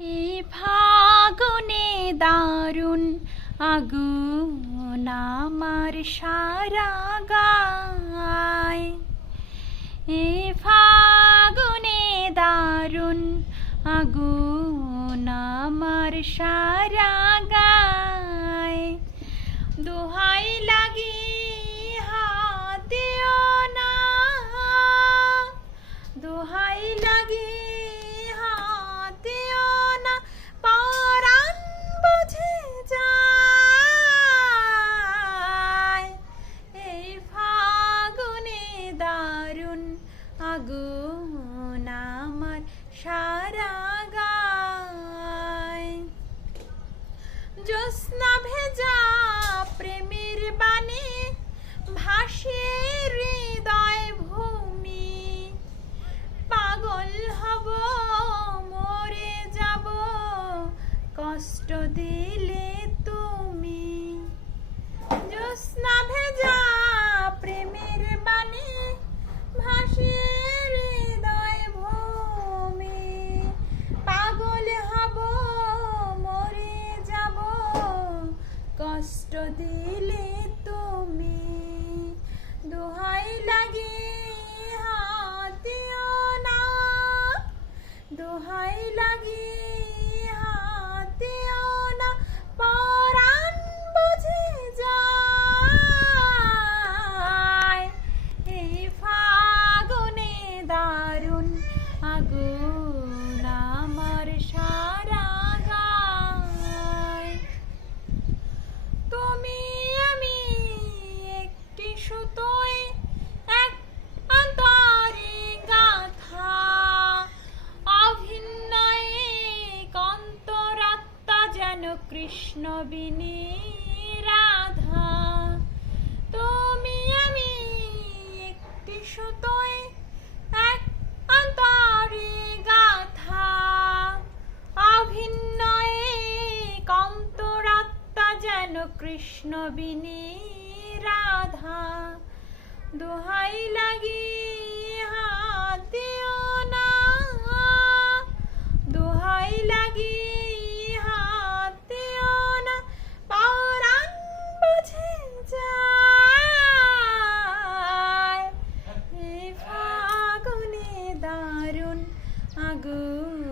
এই ফাগুনে দারুণ আগুন আমার সারা গায়। এই ফাগুনে দারুণ আগুন আমার সারা গায়। দোহাই লাগি দারুণ আগুন আমার সারা গায়। জ্যোৎস্না ভেজা প্রেমের বাণী ভাসিয়ে হৃদয় ভূমি। পাগল হব, মরে যাব, কষ্ট দিলে তুমি। জ্যোৎস্না ভেজা প্রেমের বাণী ভাসিয়ে হৃদয় ভূমি পাগল হব মরে যাব কষ্ট দিলে তুমি দোহাই লাগে, হাতিও না। দোহাই লাগে, হাতিও না, পরাণ বুঝে যায়। এই ফাগুনে দারুণ আগুন সুতোয় এক অন্তরে গাথা। অভিনয়ে কন্তরাত্মা যেন কৃষ্ণ বিনি রাধা তুমি আমি একটি সুতোয় এক অন্তরে গাথা। অভিনয়ে কন্তরাত্মা যেন কৃষ্ণ বিনি রাধা। দোহাই লাগি হাত দিও না। দোহাই লাগি হাত দিও না। পাওরান বুঝে যায়। ফাগুনে দারুণ আগুন।